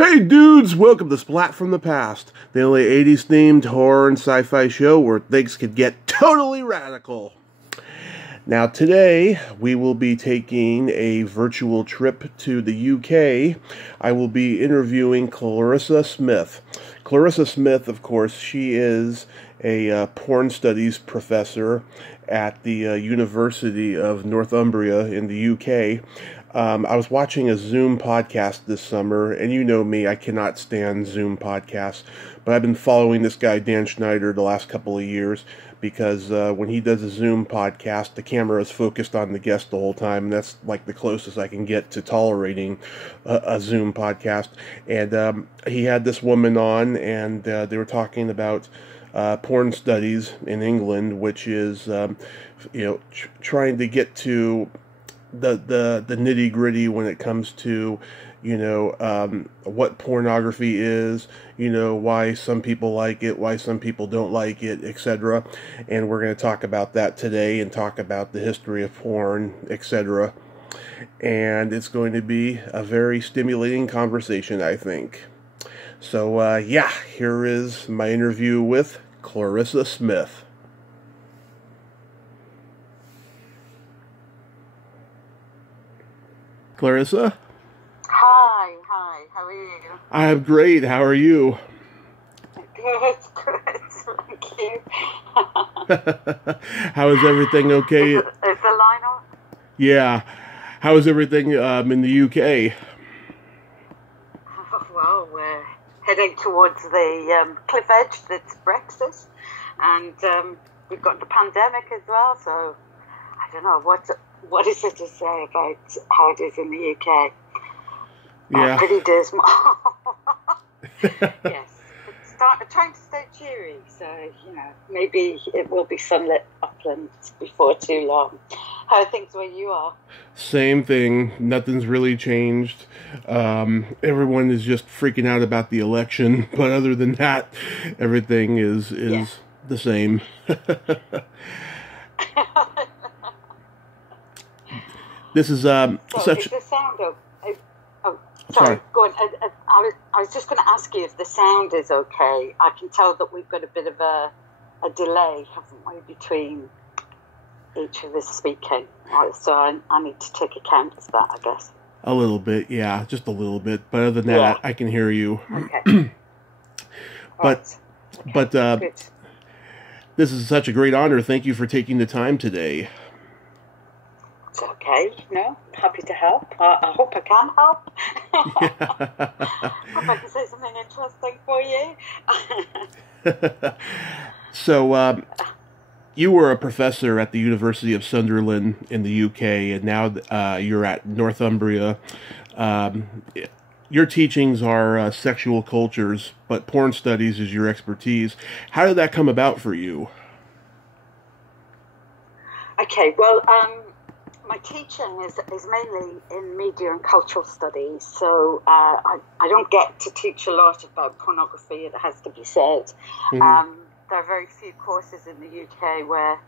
Hey dudes, welcome to Splat from the Past, the only 80s themed horror and sci-fi show where things could get totally radical. Now today, we will be taking a virtual trip to the UK. I will be interviewing Clarissa Smith. Clarissa Smith, of course, she is a porn studies professor at the University of Northumbria in the UK. I was watching a Zoom podcast this summer, and you know me, I cannot stand Zoom podcasts, but I've been following this guy, Dan Schneider, the last couple of years, because when he does a Zoom podcast, the camera is focused on the guest the whole time, and that's like the closest I can get to tolerating a Zoom podcast. And he had this woman on, and they were talking about porn studies in England, which is, trying to get to the nitty gritty when it comes to, what pornography is, why some people like it, why some people don't like it, etc. And we're going to talk about that today and talk about the history of porn, etc. And it's going to be a very stimulating conversation, I think. So, here is my interview with Clarissa Smith. Clarissa? Hi, how are you? I'm great, how are you? Good, thank you. How is everything okay? Is the line on? Yeah. How is everything in the UK? Well, we're heading towards the cliff edge that's Brexit, and we've got the pandemic as well, so I don't know, what is there to say about how it is in the UK? Yeah. Pretty dismal. Yes. Trying to stay cheery, so, maybe it will be sunlit uplands before too long. How are things where you are? Same thing. Nothing's really changed. Everyone is just freaking out about the election, but other than that, everything is the same. This is such. Is the sound of? Sorry. Go on. I was just going to ask you if the sound is okay. I can tell that we've got a bit of a delay, haven't we, between each of us speaking. So I need to take account of that, I guess. A little bit, yeah, just a little bit. But other than that, I can hear you. Okay. But this is such a great honor. Thank you for taking the time today. It's okay, happy to help. I hope I can help. Hope I can say something interesting for you. So, you were a professor at the University of Sunderland in the UK, and now you're at Northumbria. Your teachings are sexual cultures, but porn studies is your expertise. How did that come about for you? Okay, well, my teaching is mainly in media and cultural studies, so I don't get to teach a lot about pornography, it has to be said. Mm-hmm. There are very few courses in the UK where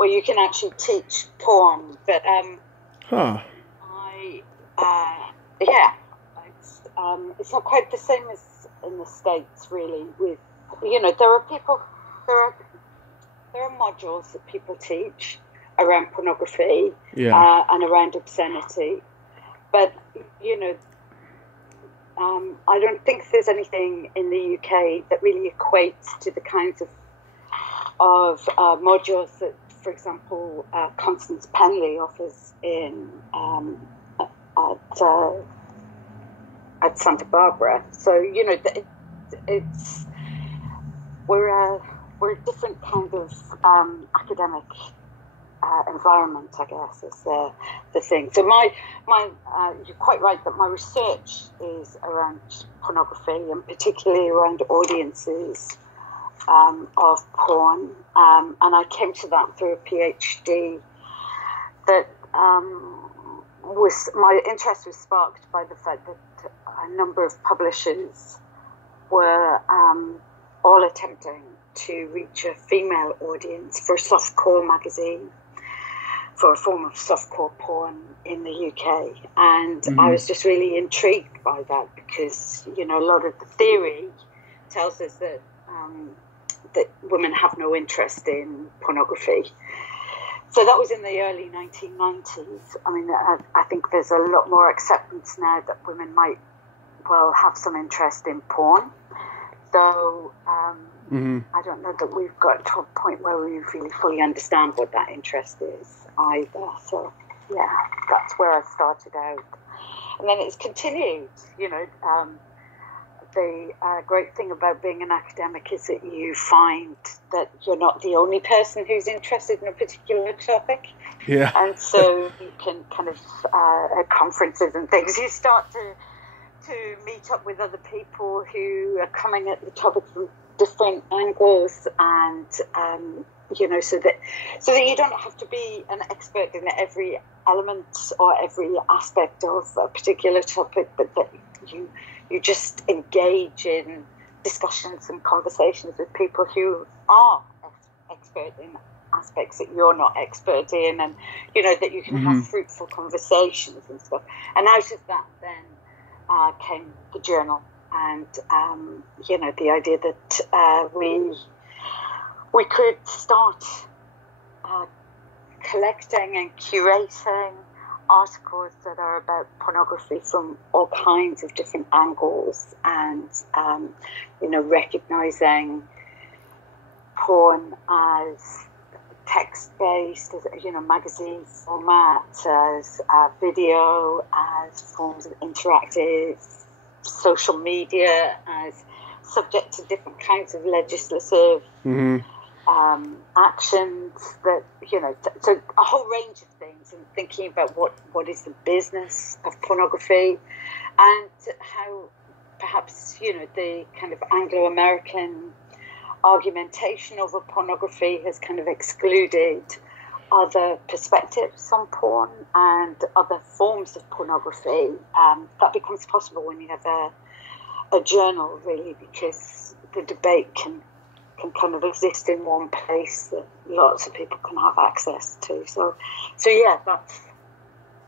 you can actually teach porn, but it's not quite the same as in the States, really. With there are modules that people teach around pornography and around obscenity, but I don't think there's anything in the UK that really equates to the kinds of modules that, for example, Constance Penley offers at Santa Barbara. So we're a different kind of academic environment, I guess, is the thing. So you're quite right that my research is around pornography, and particularly around audiences of porn. And I came to that through a PhD that my interest was sparked by the fact that a number of publishers were all attempting to reach a female audience for softcore magazine. for a form of softcore porn in the UK. And I was just really intrigued by that because, a lot of the theory tells us that that women have no interest in pornography. So that was in the early 1990s. I mean, I think there's a lot more acceptance now that women might, have some interest in porn. Though I don't know that we've got to a point where we really fully understand what that interest is either. So, yeah, that's where I started out. And then it's continued, the great thing about being an academic is that you find that you're not the only person who's interested in a particular topic. Yeah. And so you can kind of, at conferences and things, you start to meet up with other people who are coming at the topic from different angles, and so that you don't have to be an expert in every element or every aspect of a particular topic, but that you just engage in discussions and conversations with people who are expert in aspects that you're not expert in, and that you can have fruitful conversations and stuff. And out of that then came the journal, and the idea that we could start collecting and curating articles that are about pornography from all kinds of different angles, and recognizing porn as text-based, as magazine format, as video, as forms of interactive social media, as subject to different kinds of legislative actions, that so a whole range of things, and thinking about what is the business of pornography, and how perhaps the kind of Anglo-American argumentation over pornography has kind of excluded other perspectives on porn and other forms of pornography. That becomes possible when you have a journal, really, because the debate can kind of exist in one place that lots of people can have access to. So yeah,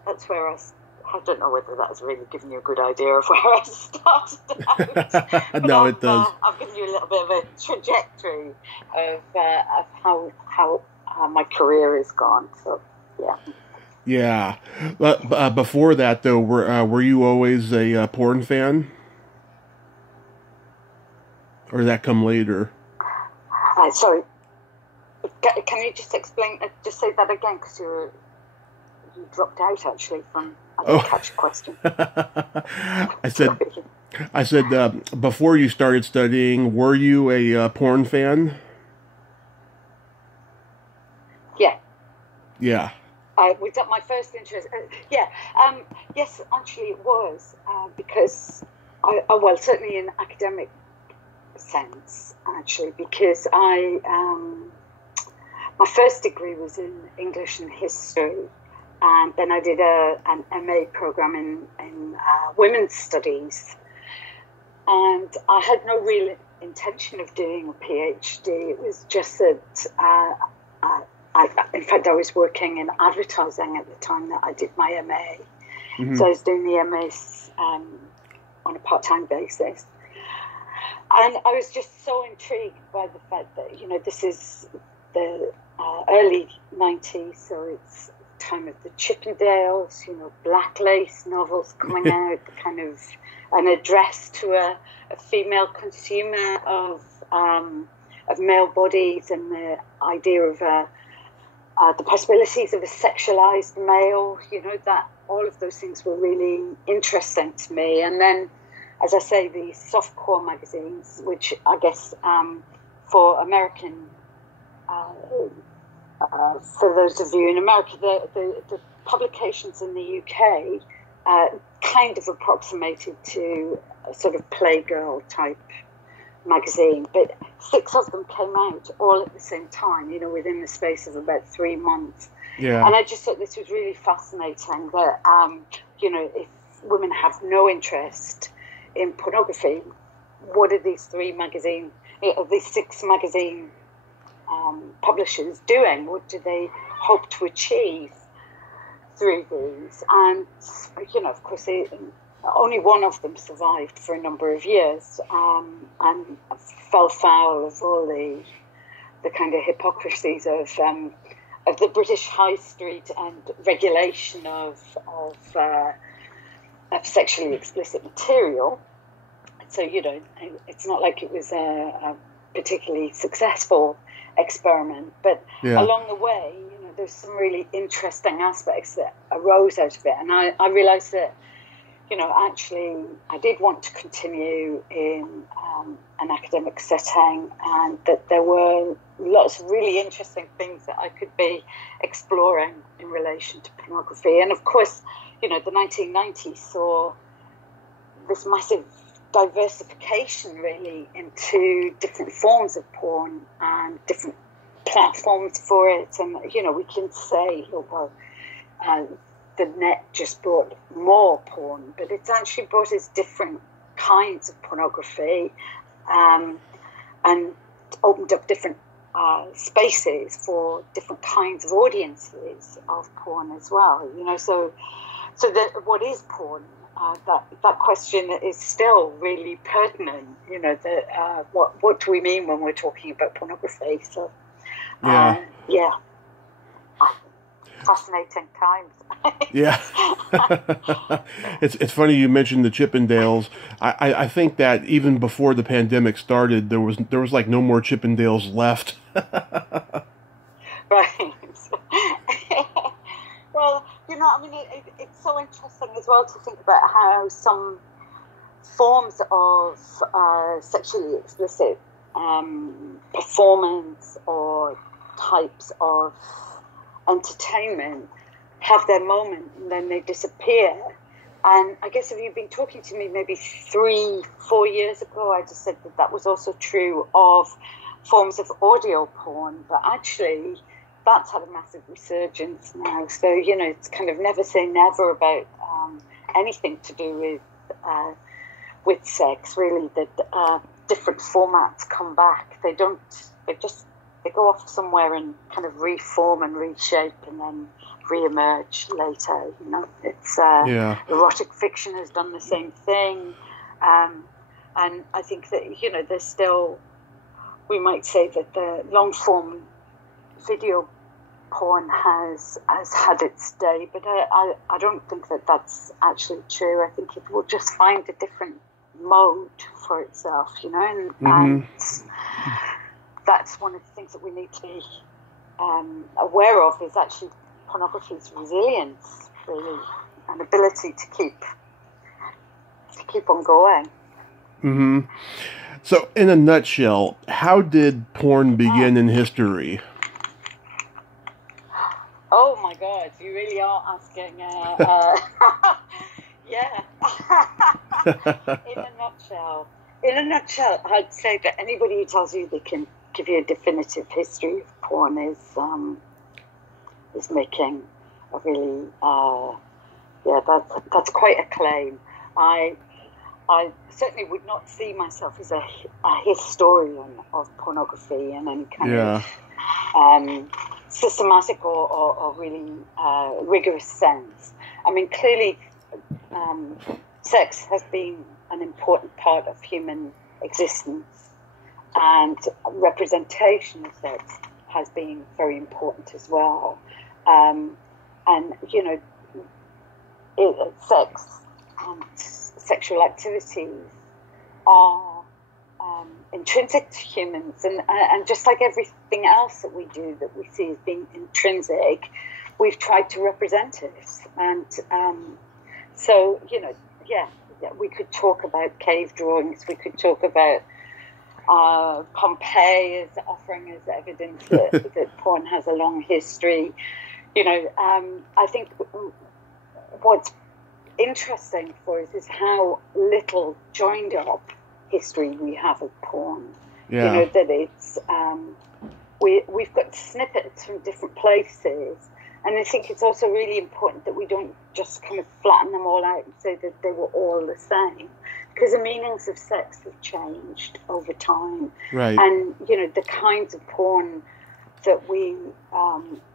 that's where I don't know whether that's really given you a good idea of where I started out. No, it does. I've given you a little bit of a trajectory of how my career has gone. So, yeah. Yeah. But before that, though, were you always a porn fan? Or did that come later? Sorry. Can you just explain, just say that again, because you dropped out, actually, from... I didn't catch the question. I said, before you started studying, were you a porn fan? Yeah. Yeah. Was that my first interest? Yes, actually it was, because, certainly in academic sense, actually, because my first degree was in English and history. And then I did an MA program in women's studies. And I had no real intention of doing a PhD. It was just that, in fact, I was working in advertising at the time that I did my MA. So I was doing the MAs on a part-time basis. And I was just so intrigued by the fact that, this is the early 90s, so it's time of the Chippendales, Black Lace novels coming out, kind of an address to a female consumer of male bodies, and the idea of the possibilities of a sexualized male, that all of those things were really interesting to me. And then, as I say, the softcore magazines, which I guess for American for those of you in America, the publications in the UK kind of approximated to a sort of Playgirl type magazine, but 6 of them came out all at the same time, within the space of about 3 months. Yeah. And I just thought this was really fascinating that, if women have no interest in pornography, what are these 6 magazine publishers doing? What do they hope to achieve through these, and of course, only one of them survived for a number of years, and fell foul of all the kind of hypocrisies of the British high street and regulation of sexually explicit material. So it's not like it was a particularly successful experiment, but along the way, there's some really interesting aspects that arose out of it, and I realised that actually I did want to continue in an academic setting, and that there were lots of really interesting things that I could be exploring in relation to pornography. And of course, the 1990s saw this massive diversification really into different forms of porn and different platforms for it. And we can say, the net just brought more porn, but it's actually brought us different kinds of pornography, and opened up different spaces for different kinds of audiences of porn as well. So what is porn? That question is still really pertinent. What do we mean when we're talking about pornography? So fascinating times. Yeah. It's funny you mentioned the Chippendales. I think that even before the pandemic started, there was like no more Chippendales left. Right. Well, it's so interesting as well to think about how some forms of sexually explicit performance or types of entertainment have their moment and then they disappear. And I guess if you've been talking to me maybe 3-4 years ago, I just said that was also true of forms of audio porn, but actually that's had a massive resurgence now. So, it's kind of never say never about anything to do with sex, really, that different formats come back. They go off somewhere and kind of reform and reshape and then re-emerge later. It's erotic fiction has done the same thing, and I think that there's still, we might say that the long form video porn has had its day, but I don't think that that's actually true. I think it will just find a different mode for itself, and that's one of the things that we need to be aware of, is actually pornography's resilience, really, and ability to keep on going. Mm-hmm. So, in a nutshell, how did porn begin in history? Oh my God, you really are asking. Yeah. In a nutshell, I'd say that anybody who tells you they can give you a definitive history of porn is making a really that's quite a claim. I certainly would not see myself as a historian of pornography in any kind of systematic or really rigorous sense. I mean, clearly, sex has been an important part of human existence, and representation of sex has been very important as well. And sex and sexual activities are intrinsic to humans, and just like everything else that we do that we see as being intrinsic, we've tried to represent it. And so, we could talk about cave drawings, we could talk about Pompeii as offering as evidence that porn has a long history. I think what's interesting for us is how little joined up history we have of porn. Yeah. That it's we've got snippets from different places, and I think it's also really important that we don't just kind of flatten them all out and say that they were all the same, because the meanings of sex have changed over time. Right. And the kinds of porn that we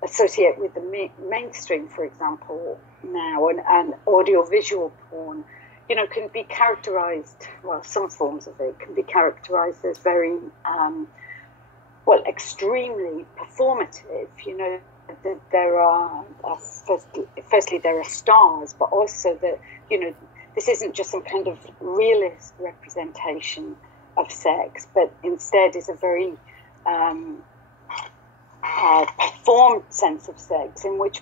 associate with the mainstream, for example, now, and audiovisual porn, can be characterized, well, some forms of it can be characterized as very, extremely performative. There are, firstly, there are stars, but also that, this isn't just some kind of realist representation of sex, but instead is a very performed sense of sex, in which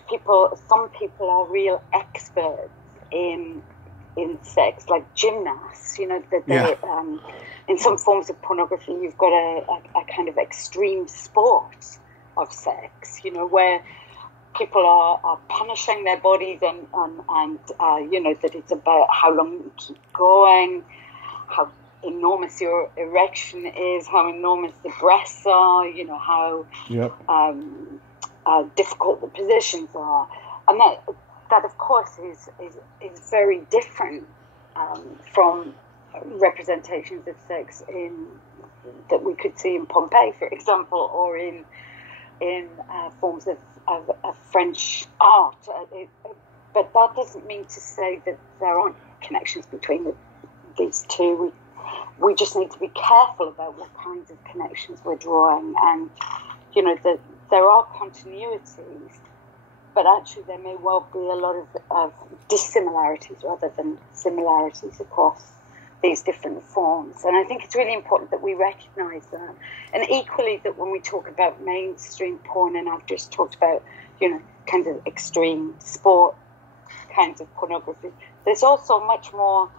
some people are real experts in sex, like gymnasts. That they in some forms of pornography, you've got a kind of extreme sport of sex. Where people are punishing their bodies and that it's about how long you keep going, how enormous your erection is, how enormous the breasts are, how difficult the positions are, and that of course is very different from representations of sex that we could see in Pompeii, for example, or in forms of French art. But that doesn't mean to say that there aren't connections between these two. We just need to be careful about what kinds of connections we're drawing, and that there are continuities, but actually there may well be a lot of dissimilarities rather than similarities across these different forms. And I think it's really important that we recognize that, and equally that when we talk about mainstream porn, and I've just talked about kind of extreme sport kinds of pornography, there's also much more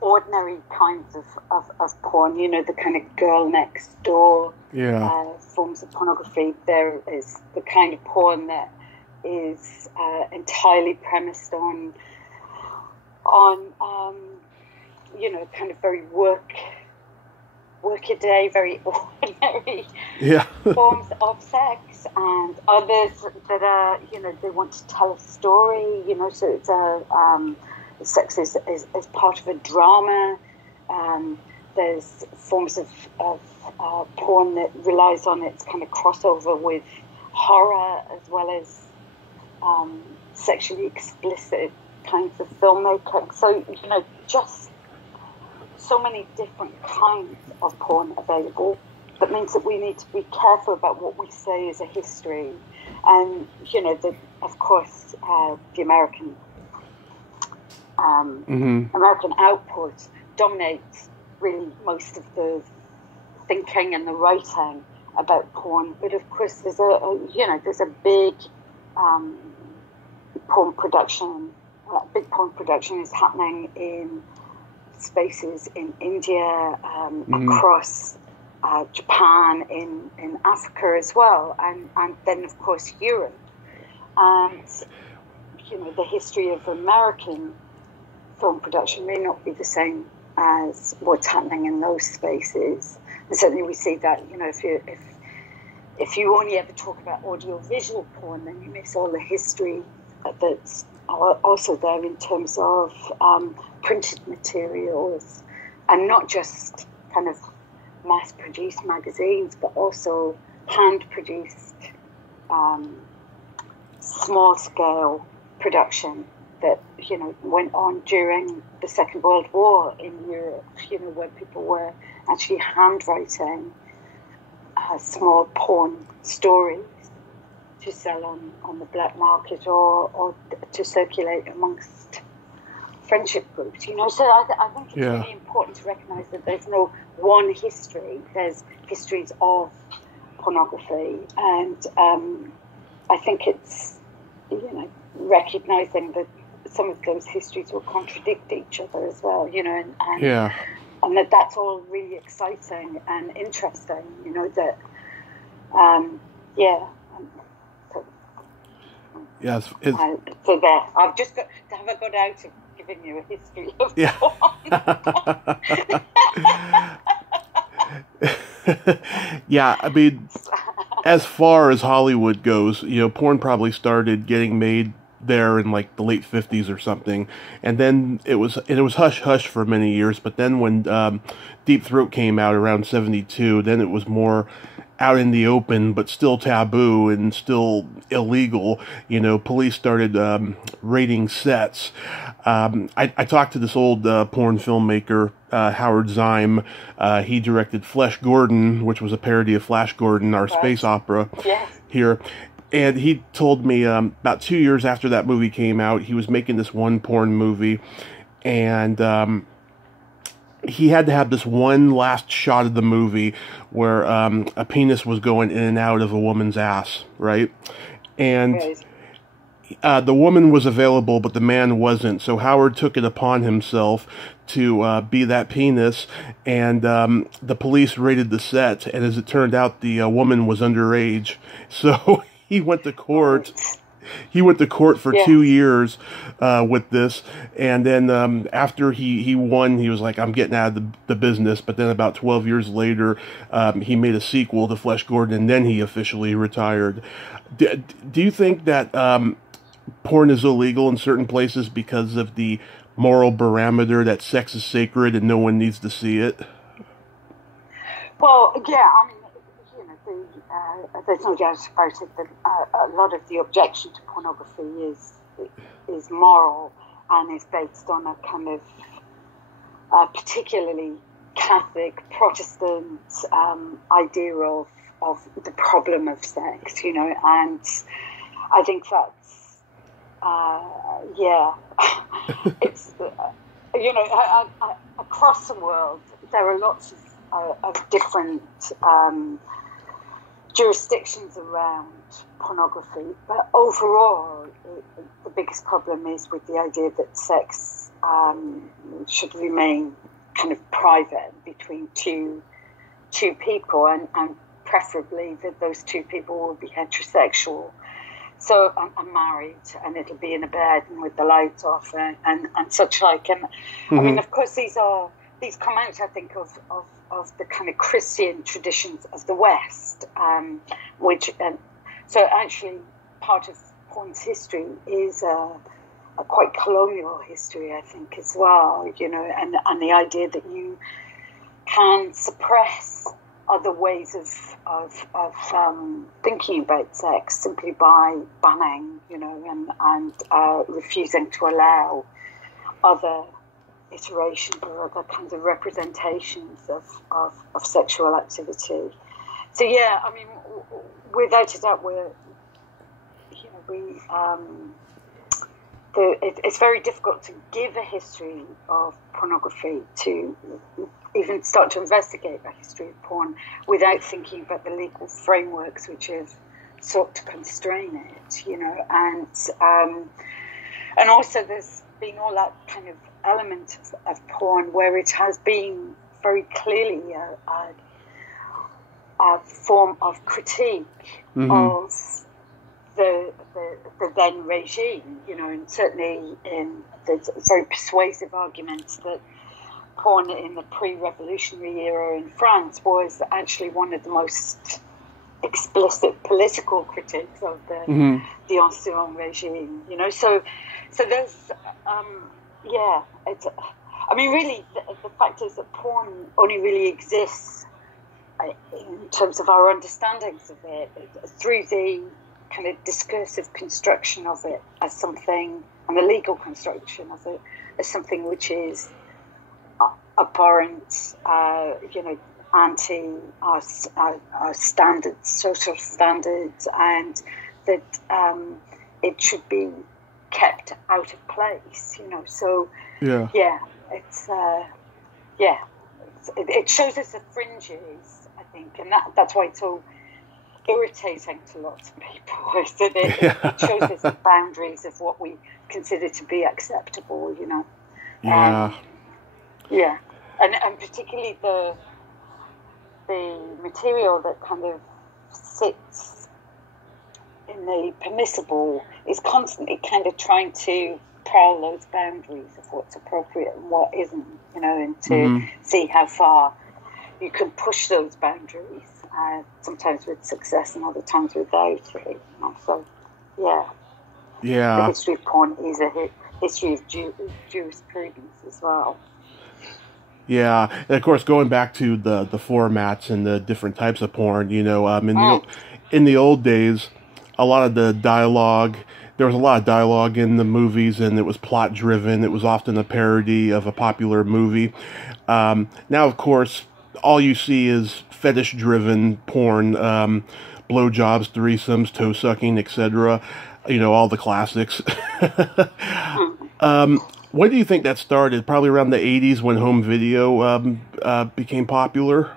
ordinary kinds of porn, the kind of girl next door forms of pornography. There is the kind of porn that is entirely premised on kind of very workaday, very ordinary forms of sex, and others that are, they want to tell a story, so it's sex is part of a drama. There's forms of porn that relies on its kind of crossover with horror, as well as sexually explicit kinds of filmmaking. So, just so many different kinds of porn available. That means that we need to be careful about what we say as a history. And, of course, the American output dominates really most of the thinking and the writing about porn. But of course, there's a big porn production. Big porn production is happening in spaces in India, across Japan, in Africa as well, and then of course Europe. And the history of American film production may not be the same as what's happening in those spaces. And certainly we see that, if you only ever talk about audiovisual porn, then you miss all the history that's also there in terms of printed materials, and not just kind of mass-produced magazines, but also hand-produced small-scale production that went on during the Second World War in Europe, where people were actually handwriting small porn stories to sell on the black market or to circulate amongst friendship groups. So I think it's really important to recognise that there's no one history. There's histories of pornography, and I think it's recognising that some of those histories will contradict each other as well, and that's all really exciting and interesting, that, Yes. So there, Have I got out of giving you a history of porn? Yeah, I mean, as far as Hollywood goes, porn probably started getting made there in like the late 50s or something, and then it was hush hush for many years. But then when Deep Throat came out around 72, then it was more out in the open, but still taboo and still illegal. You know, police started raiding sets. I talked to this old porn filmmaker, Howard Zime. He directed Flesh Gordon, which was a parody of Flash Gordon, our space opera here. And he told me about 2 years after that movie came out, he was making this one porn movie, and he had to have this one last shot of the movie where a penis was going in and out of a woman's ass, right? And the woman was available, but the man wasn't. So Howard took it upon himself to be that penis, and the police raided the set. And as it turned out, the woman was underage. So he went to court. He went to court for 2 years with this, and then after he won, he was like, I'm getting out of the business. But then about 12 years later, he made a sequel to Flesh Gordon, and then he officially retired. Do you think that porn is illegal in certain places because of the moral barometer that sex is sacred and no one needs to see it? Well, yeah, I mean, there's no doubt about it that a lot of the objection to pornography is moral and is based on a kind of particularly Catholic, Protestant idea of the problem of sex, you know, and I think that's, it's, you know, across the world, there are lots of different jurisdictions around pornography, but overall, the biggest problem is with the idea that sex should remain kind of private between two people, and preferably that those two people will be heterosexual. So I'm married, and it'll be in a bed and with the lights off and such like. And I mean, of course, these come out, I think, of the kind of Christian traditions of the West, which so actually part of porn's history is a quite colonial history, I think, as well, you know, and the idea that you can suppress other ways of thinking about sex simply by banning, you know, and refusing to allow other iterations or other kinds of representations of sexual activity. So yeah, I mean, without a doubt, it's very difficult to give a history of pornography, to even start to investigate the history of porn without thinking about the legal frameworks which have sought to constrain it, you know, and also there's been all that kind of element of porn where it has been very clearly a form of critique of the then regime, you know, and certainly there's very persuasive arguments that porn in the pre-revolutionary era in France was actually one of the most explicit political critiques of the ancien regime, you know. So there's it's, I mean, really, the fact is that porn only really exists in terms of our understandings of it through the kind of discursive construction of it as something, and the legal construction of it as something which is abhorrent, you know, anti our standards, social standards, and that it should be kept out of place, you know. So it shows us the fringes, I think, and that's why it's so irritating to lots of people, is that it shows us the boundaries of what we consider to be acceptable, you know. And particularly the material that kind of sits in the permissible is constantly kind of trying to prowl those boundaries of what's appropriate and what isn't, you know, and to see how far you can push those boundaries, sometimes with success and other times without it, you know. So, yeah. Yeah. history of porn is a history of jurisprudence as well. Yeah, and of course, going back to the formats and the different types of porn, in the old days, a lot of the dialogue, there was a lot of dialogue in the movies, and it was plot driven. It was often a parody of a popular movie. Now, of course, all you see is fetish driven porn, blowjobs, threesomes, toe sucking, etc. All the classics. When do you think that started? Probably around the 80s when home video became popular?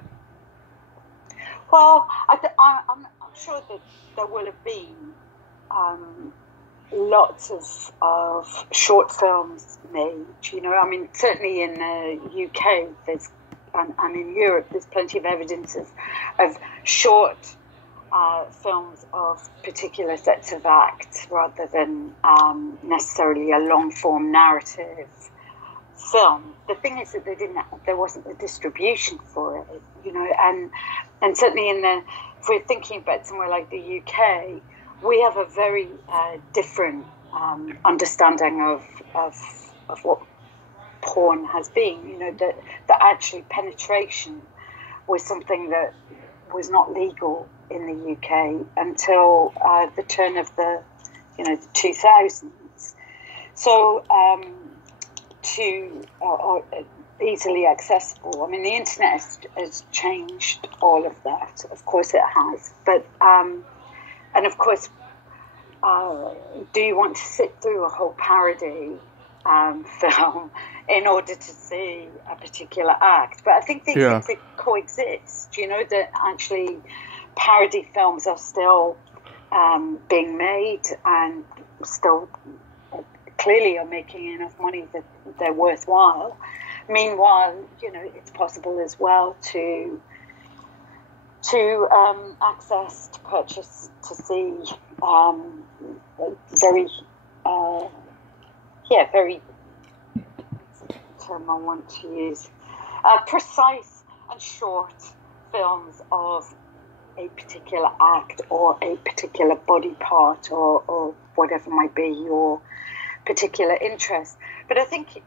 Well, I'm sure that there will have been lots of short films made. Certainly in the UK and in Europe, there's plenty of evidence of short films of particular sets of acts rather than necessarily a long-form narrative film. The thing is that there wasn't the distribution for it, and certainly if we're thinking about somewhere like the UK, we have a very different understanding of what porn has been. That actually penetration was something that was not legal in the UK until the turn of the 2000s. So easily accessible. I mean, the internet has changed all of that. Of course, it has. But and of course, do you want to sit through a whole parody film in order to see a particular act? But I think they coexist. That actually parody films are still being made and still clearly are making enough money that they're worthwhile. Meanwhile, it's possible as well to access, to purchase, to see very term I want to use, precise and short films of a particular act or a particular body part or whatever might be your particular interest. But I think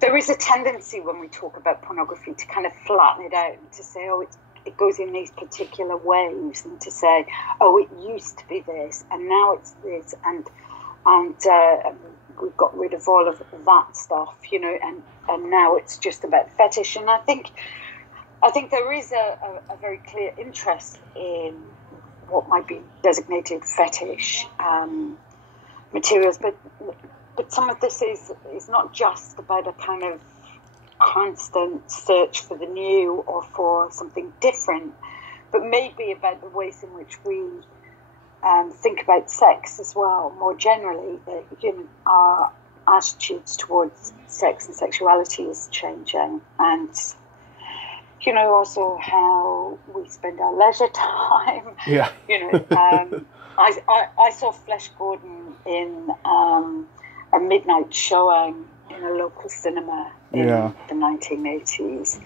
there is a tendency when we talk about pornography to kind of flatten it out and to say, it goes in these particular waves, and to say, it used to be this and now it's this, and we've got rid of all of that stuff, and now it's just about fetish. And I think there is a very clear interest in what might be designated fetish materials, but some of this is not just about a kind of constant search for the new or for something different, but maybe about the ways in which we think about sex as well, more generally. That our attitudes towards sex and sexuality is changing, and also how we spend our leisure time. Yeah. I saw Flesh Gordon in a midnight showing in a local cinema in the 1980s.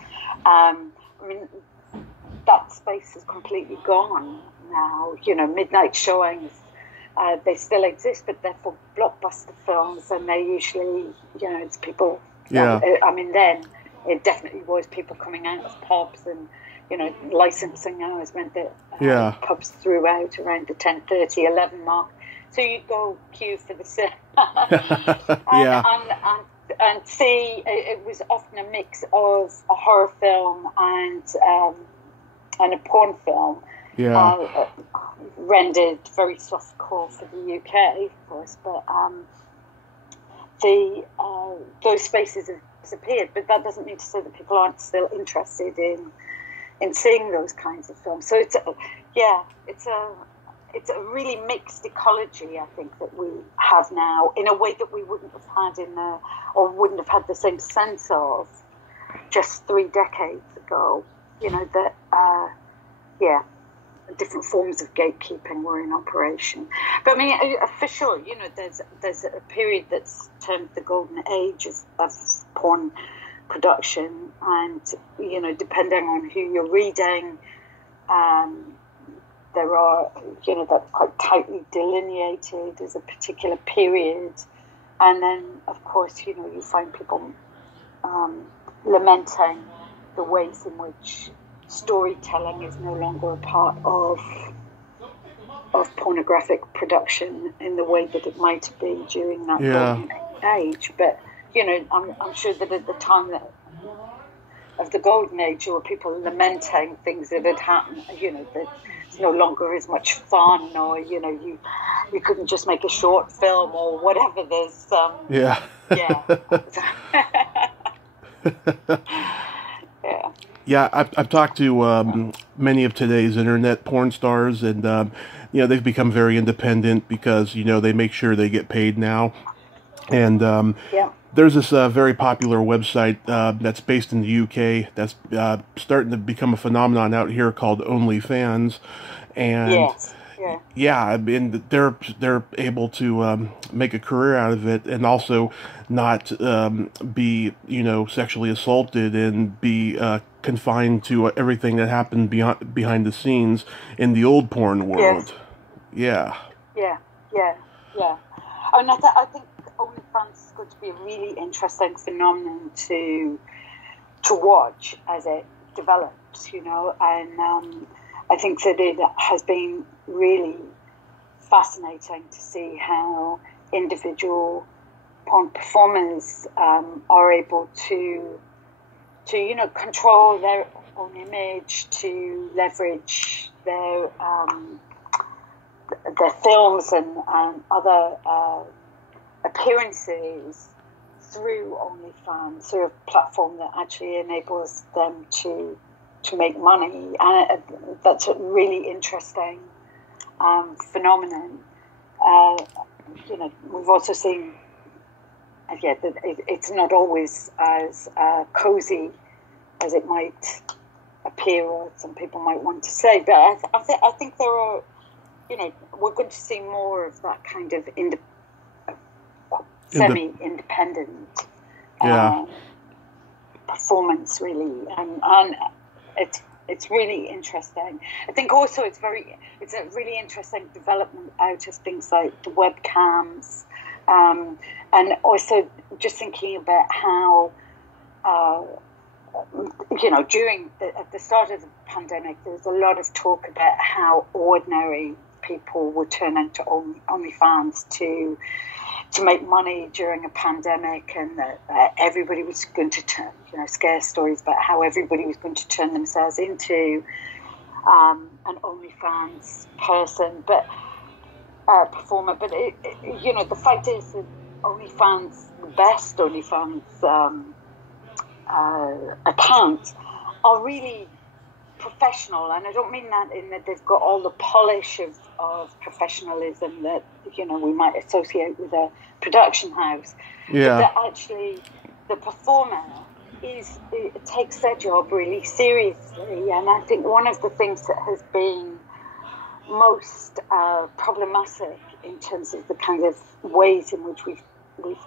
That space is completely gone now. Midnight showings, they still exist, but they're for blockbuster films, and they usually, it's people. Yeah. Then it definitely was people coming out of pubs, and licensing hours meant that pubs threw out around the 10:30, 11 mark. So you'd go queue for the cinema, and see. It was often a mix of a horror film and a porn film. Yeah. Rendered very softcore for the UK, of course, but those spaces have disappeared. But that doesn't mean to say that people aren't still interested in seeing those kinds of films. So it's a really mixed ecology, I think, that we have now, in a way that we wouldn't have had or wouldn't have had the same sense of just 3 decades ago. Different forms of gatekeeping were in operation. But for sure, there's a period that's termed the golden age of porn production, and depending on who you're reading, there are, that's quite tightly delineated as a particular period. And then, of course, you find people lamenting the ways in which storytelling is no longer a part of pornographic production in the way that it might be during that golden age. But, I'm sure that at the time of the golden age, there were people lamenting things that had happened, that it's no longer as much fun, or, you couldn't just make a short film or whatever. There's, yeah. Yeah, I've talked to many of today's internet porn stars, and they've become very independent because they make sure they get paid now. And there's this very popular website that's based in the UK that's starting to become a phenomenon out here called OnlyFans, and I mean they're able to make a career out of it, and also not be sexually assaulted and be confined to everything that happened behind the scenes in the old porn world. Yeah. And I think OnlyFans is going to be a really interesting phenomenon to watch as it develops, and I think that it has been really fascinating to see how individual porn performers are able to control their own image, to leverage their films and other appearances through OnlyFans, through a platform that actually enables them to make money, and that's a really interesting phenomenon. We've also seen, that it's not always as cozy as it might appear, or some people might want to say. But I think there are, we're going to see more of that kind of semi-independent performance, really, and it's really interesting. I think also it's a really interesting development out of things like the webcams, and also just thinking about how at the start of the pandemic there was a lot of talk about how ordinary people were turning to OnlyFans to make money during a pandemic, and that everybody was going to turn, scare stories about how everybody was going to turn themselves into an OnlyFans person, but performer. But the fact is that the best OnlyFans accounts are really professional, and I don't mean that in that they've got all the polish of professionalism that we might associate with a production house. But that actually the performer takes their job really seriously, and I think one of the things that has been most problematic in terms of the kind of ways in which we've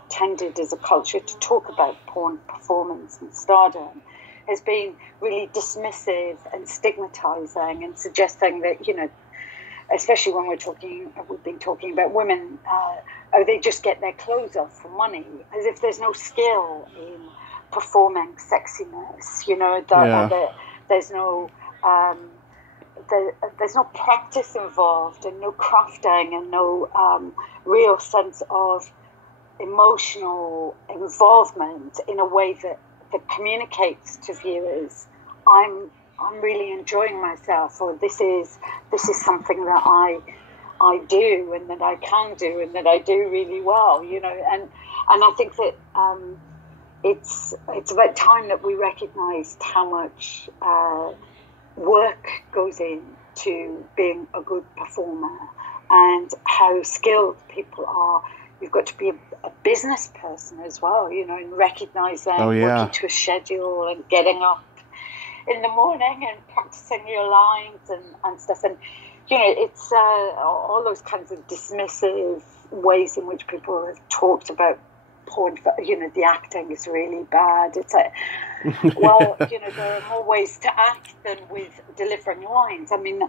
tended as a culture to talk about porn performance and stardom has been really dismissive and stigmatizing, and suggesting that, especially when we've been talking about women, they just get their clothes off for money, as if there's no skill in performing sexiness, that there's no there's no practice involved, and no crafting, and no real sense of emotional involvement in a way that communicates to viewers, I'm really enjoying myself, or this is something that I do, and that I can do, and that I do really well, and I think that it's about time that we recognised how much work goes into being a good performer, and how skilled people are. You've got to be a business person as well, and recognising working to a schedule, and getting up in the morning and practicing your lines and stuff. And, it's all those kinds of dismissive ways in which people have talked about porn, the acting is really bad. It's like, well, there are more ways to act than with delivering lines. I mean,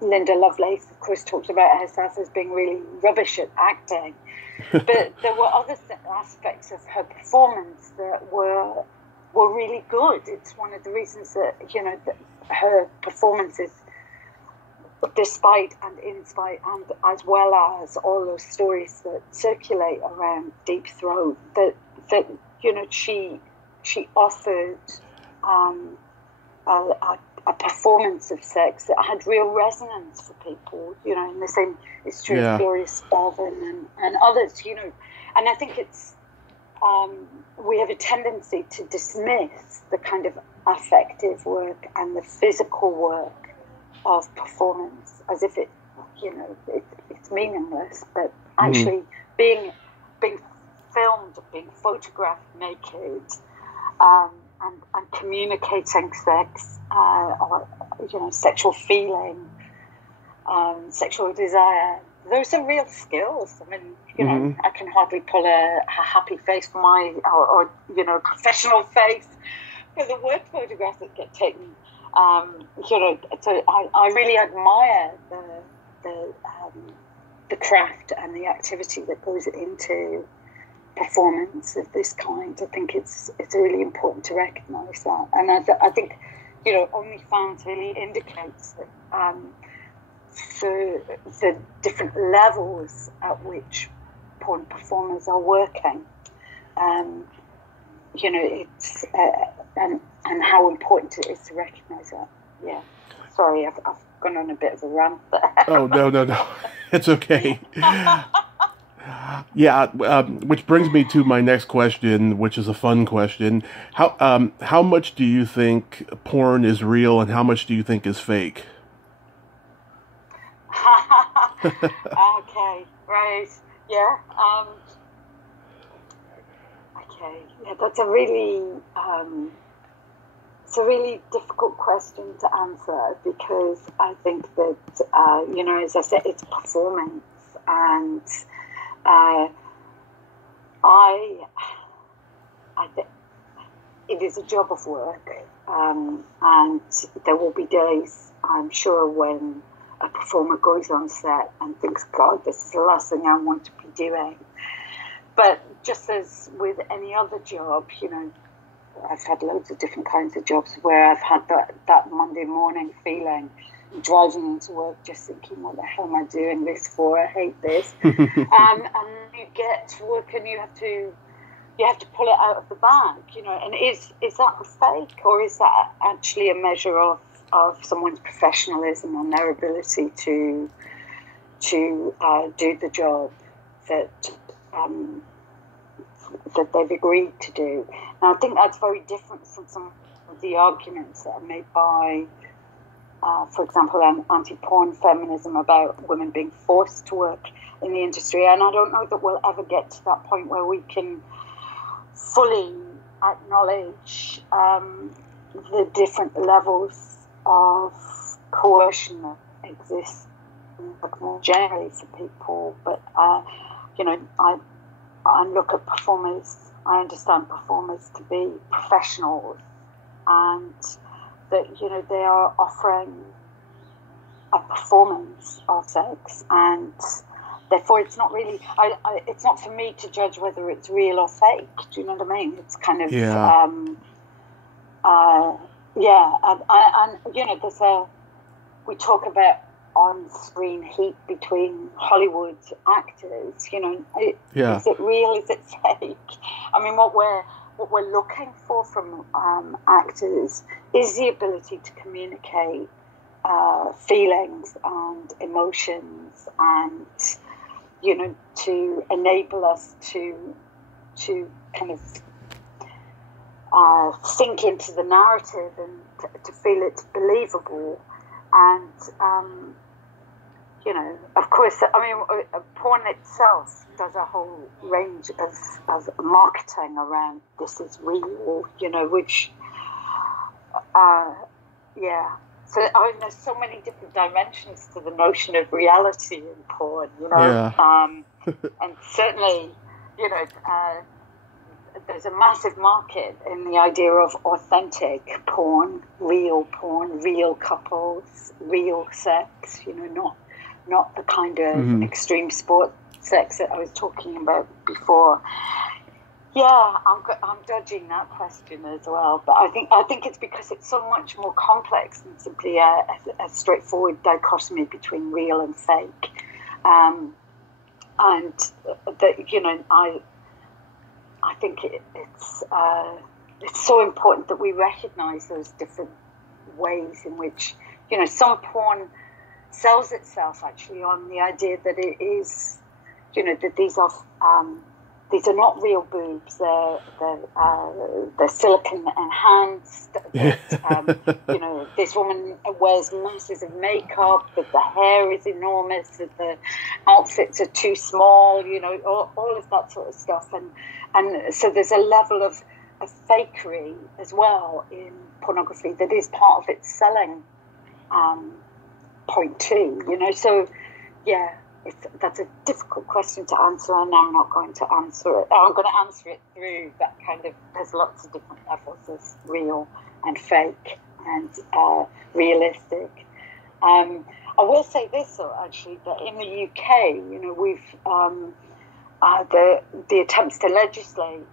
Linda Lovelace, of course, talked about herself as being really rubbish at acting. But there were other aspects of her performance that were really good. It's one of the reasons that, that her performances, despite and in spite, and as well as all those stories that circulate around Deep Throat, that she offered a performance of sex that had real resonance for people, and the same is true of Gloria Spelvin and others, and I think it's we have a tendency to dismiss the kind of affective work and the physical work of performance as if it's meaningless, but actually being filmed, being photographed naked, and communicating sex, or sexual feeling, sexual desire. Those are real skills. I mean, I can hardly pull a happy face for or professional face for the word photographs that get taken. So I really admire the craft and the activity that goes into performance of this kind. I think it's really important to recognise that, and I think OnlyFans really indicates that the different levels at which porn performers are working, it's and how important it is to recognise that. Yeah, sorry, I've gone on a bit of a rant there. Oh no, it's okay. Yeah, which brings me to my next question, which is a fun question. How much do you think porn is real, and how much do you think is fake? Okay, right, yeah. Okay, yeah, that's a really it's a really difficult question to answer, because I think that as I said, it's performance, and I think it is a job of work, and there will be days, I'm sure, when a performer goes on set and thinks, God, this is the last thing I want to be doing. But just as with any other job, I've had loads of different kinds of jobs where I've had that Monday morning feeling, driving into work just thinking, what the hell am I doing this for? I hate this. And you get to work and you have to pull it out of the bag, and is that a fake, or is that actually a measure of someone's professionalism and their ability to do the job that they've agreed to do? Now, I think that's very different from some of the arguments that are made by, for example, anti-porn feminism about women being forced to work in the industry. And I don't know that we'll ever get to that point where we can fully acknowledge the different levels of coercion that exists more generally for people. But, I look at performers, I understand performers to be professionals, and that, they are offering a performance of sex, and therefore it's not really, it's not for me to judge whether it's real or fake. Do you know what I mean? It's kind of, and there's we talk about on-screen heat between Hollywood actors, is it real, is it fake? I mean, what we're looking for from actors is the ability to communicate feelings and emotions, and to enable us to kind of sink into the narrative and to feel it's believable. And of course, I mean, porn itself does a whole range of marketing around this is real, which, So, I mean, there's so many different dimensions to the notion of reality in porn, Yeah. And certainly, you know, there's a massive market in the idea of authentic porn, real couples, real sex, you know, not the kind of extreme sport sex that I was talking about before. Yeah, I'm dodging that question as well, but I think it's because it's so much more complex than simply a straightforward dichotomy between real and fake, and that, you know, I think it's so important that we recognise those different ways in which, you know, some porn sells itself actually on the idea that it is, you know, that these are not real boobs. They're silicone enhanced. That, you know, this woman wears masses of makeup. That the hair is enormous. That the outfits are too small. You know, all of that sort of stuff. And so there's a level of fakery as well in pornography that is part of its selling point too. You know, so yeah. That's a difficult question to answer, and I'm not going to answer it. I'm going to answer it through that kind of, there's lots of different levels of real and fake and realistic. I will say this, though, actually, that in the UK, you know, we've the attempts to legislate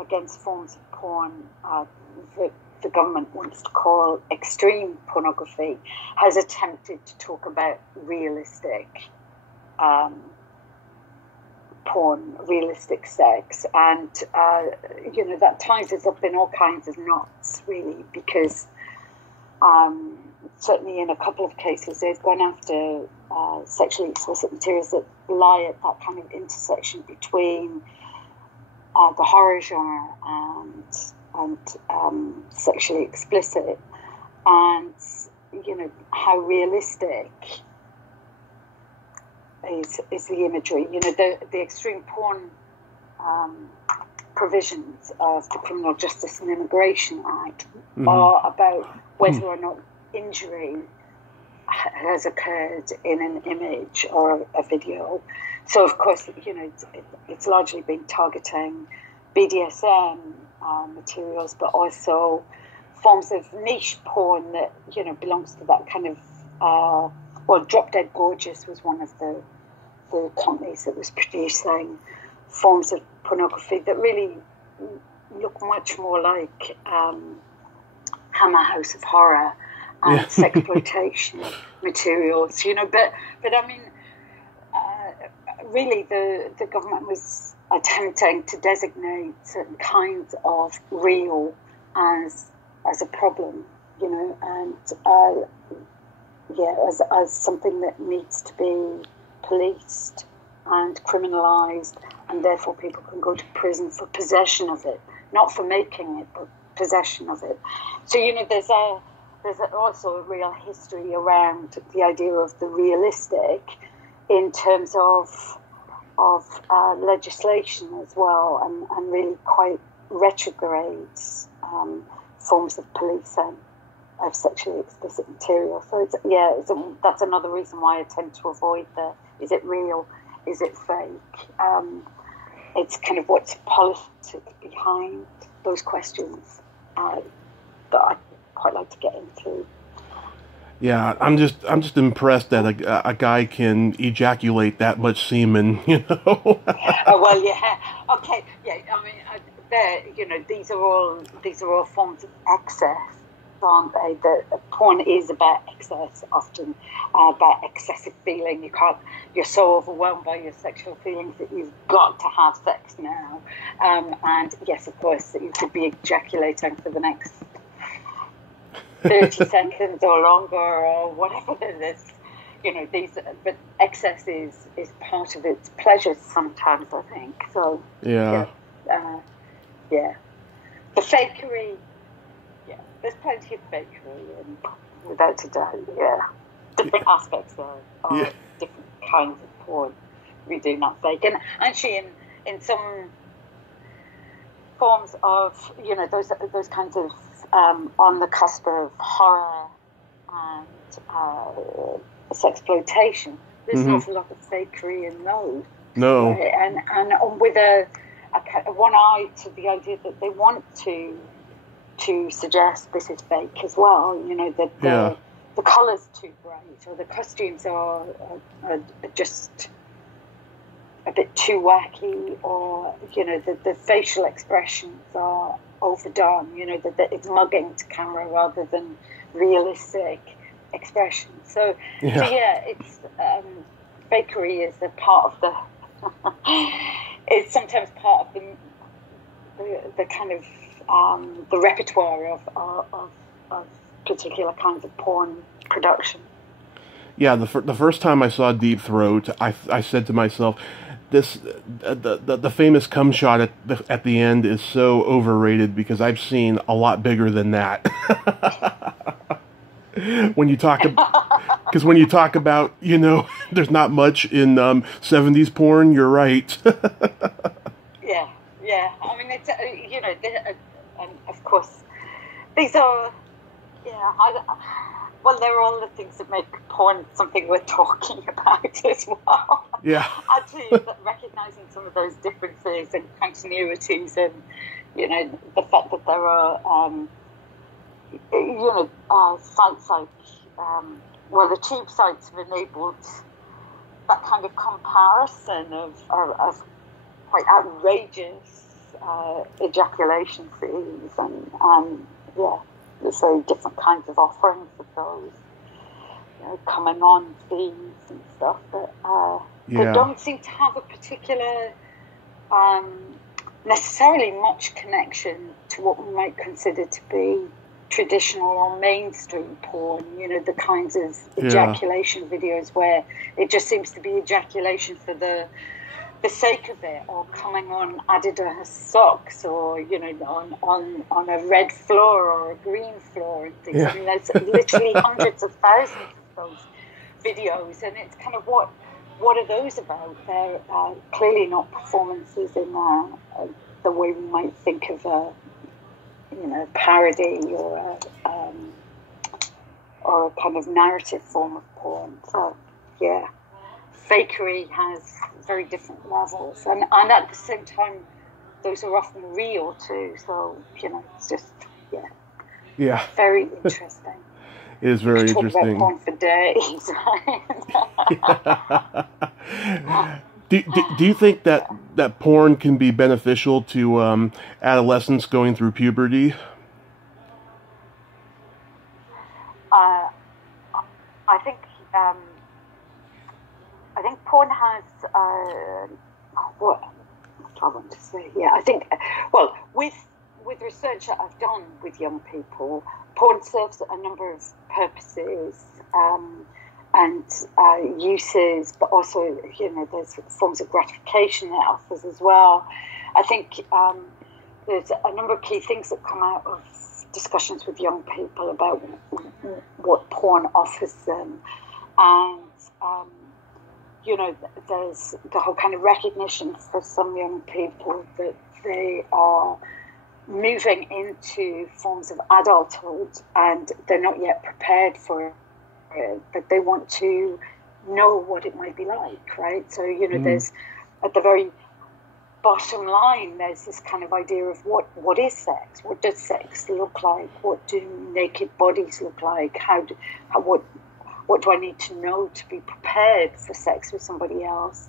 against forms of porn that the government wants to call extreme pornography has attempted to talk about realistic porn, realistic sex, and you know, that ties us up in all kinds of knots, really, because certainly in a couple of cases they've gone after sexually explicit materials that lie at that kind of intersection between the horror genre and sexually explicit, and, you know, how realistic is the imagery. You know, the extreme porn provisions of the Criminal Justice and Immigration Act are about whether or not injury has occurred in an image or a video. So, of course, you know, it's largely been targeting BDSM materials, but also forms of niche porn that, you know, belongs to that kind of well, Drop Dead Gorgeous was one of the companies that was producing forms of pornography that really look much more like Hammer House of Horror and sexploitation materials, you know. But I mean, really, the government was attempting to designate certain kinds of real as a problem, you know, and as something that needs to be policed and criminalised, and therefore people can go to prison for possession of it, not for making it, but possession of it. So, you know, there's also a real history around the idea of the realistic in terms of legislation as well, and really quite retrogrades forms of policing of sexually explicit material. So that's another reason why I tend to avoid is it real, is it fake? It's kind of what's politics behind those questions that I quite like to get into. Yeah, I'm just impressed that a guy can ejaculate that much semen, you know. Well, yeah, okay, yeah. I mean, you know, these are all forms of excess, aren't they? The porn is about excess, often about excessive feeling. You're so overwhelmed by your sexual feelings that you've got to have sex now. And yes, of course, you could be ejaculating for the next 30 seconds or longer or whatever it is. You know, but excess is part of its pleasures sometimes, I think. So yeah. The fakery. There's plenty of fakery, and without a doubt, different aspects of different kinds of porn we do not fake. And actually, in some forms of, you know, those kinds of on the cusp of horror and sexploitation, there's an awful lot of fakery in those. No. right? And with a one eye to the idea that they want to suggest this is fake as well. You know, that the colour's too bright, or the costumes are just a bit too wacky, or, you know, the facial expressions are overdone, you know, that it's mugging to camera rather than realistic expressions. So it's fakery is a part of the it's sometimes part of the kind of the repertoire of particular kinds of porn production. Yeah, the first time I saw Deep Throat, I said to myself, the famous cum shot at the end is so overrated, because I've seen a lot bigger than that. When you talk about, you know, there's not much in 70s porn, you're right. Yeah. I mean, it's you know, of course, these are well, they're all the things that make porn something worth talking about as well. Yeah. Actually, recognizing some of those differences and continuities, and, you know, the fact that there are, you know, sites like, well, the tube sites have enabled that kind of comparison of quite outrageous ejaculation scenes, and there's very different kinds of offerings of those, you know, coming on feeds and stuff, but they don't seem to have a particular, necessarily much connection to what we might consider to be traditional or mainstream porn, you know, the kinds of ejaculation videos where it just seems to be ejaculation for the sake of it, or coming on Adidas socks, or, you know, on a red floor or a green floor and things. I mean, there's literally hundreds of thousands of those videos, and it's kind of what are those about? They're clearly not performances in the way we might think of a, you know, parody or a kind of narrative form of porn. So fakery has very different levels, and at the same time, those are often real too. So, you know, it's just very interesting. It is very talk interesting. About porn for days. Do you think that porn can be beneficial to adolescents going through puberty? I think porn has what do I want to say? Yeah, I think with research that I've done with young people, porn serves a number of purposes and uses, but also, you know, there's forms of gratification that it offers as well. I think there's a number of key things that come out of discussions with young people about what porn offers them, and you know, there's the whole kind of recognition for some young people that they are moving into forms of adulthood and they're not yet prepared for it, but they want to know what it might be like, right? So, you know, there's, at the very bottom line, there's this kind of idea of what is sex? What does sex look like? What do naked bodies look like? What do I need to know to be prepared for sex with somebody else?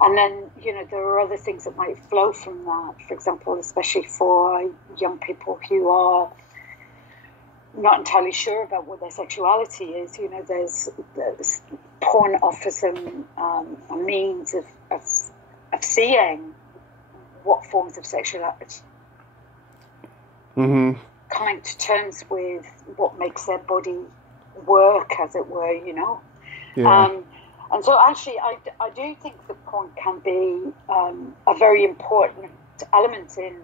And then, you know, there are other things that might flow from that. For example, especially for young people who are not entirely sure about what their sexuality is, you know, there's porn offers them a means of seeing what forms of sexuality, coming to terms with what makes their body work, as it were, you know. And so actually I do think that porn can be a very important element in